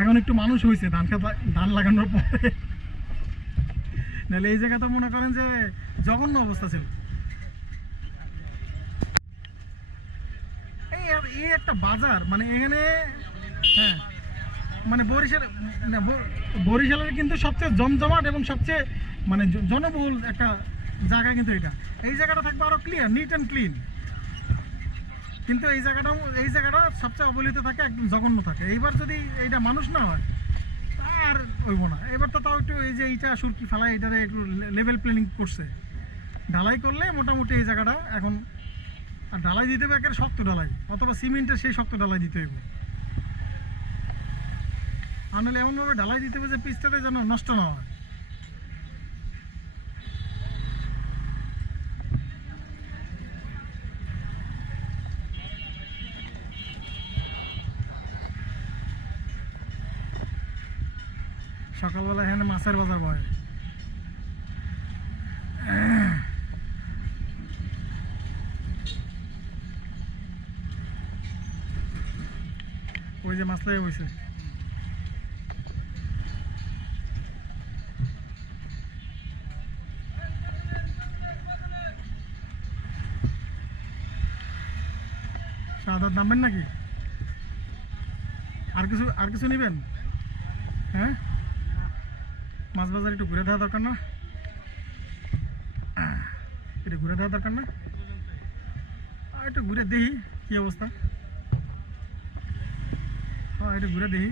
এখন একটু মানুষ হয়েছে ধান খেত ধান লাগানোর পরে। নাহলে এই জায়গাটা মনে করেন যে জঘন্য অবস্থা ছিল। এই একটা বাজার মানে এখানে হ্যাঁ মানে বরিশাল না, বরিশালের কিন্তু সবচেয়ে জমজমাট এবং সবচেয়ে মানে জনবহুল একটা জায়গা কিন্তু এটা। এই জায়গাটা থাকবে আরও ক্লিয়ার নিট অ্যান্ড ক্লিন কিন্তু এই জায়গাটাও, এই জায়গাটা সবচেয়ে অবহেলিত থাকে, একদম জঘন্য থাকে। এইবার যদি এইটা মানুষ না হয়, আর হইব না। এবার তো তাও একটু এই যে এইটা সুরকি ফেলা এটারে একটু লেভেল প্ল্যানিং করছে। ঢালাই করলে মোটামুটি এই জায়গাটা এখন, আর ঢালাই দিতে হবে একেবারে শক্ত ঢালাই, অথবা সিমেন্টের সেই শক্ত ঢালাই দিতে হবে আর নাহলে এমনভাবে ঢালাই দিতে হবে যে পিচটাতে যেন নষ্ট না হয়। সকালবেলা এখানে মাছের বাজার বয়। ওই যে মাছ লাগে বইছে। সাদার নামবেন নাকি? আর কিছু আর কিছু নেবেন? হ্যাঁ? মাছ বাজার একটু ঘুরে দেওয়া দরকার না? একটু ঘুরে দেওয়া দরকার না? আর একটু ঘুরে দেখি কি অবস্থা। হ্যাঁ একটু ঘুরে দেখি।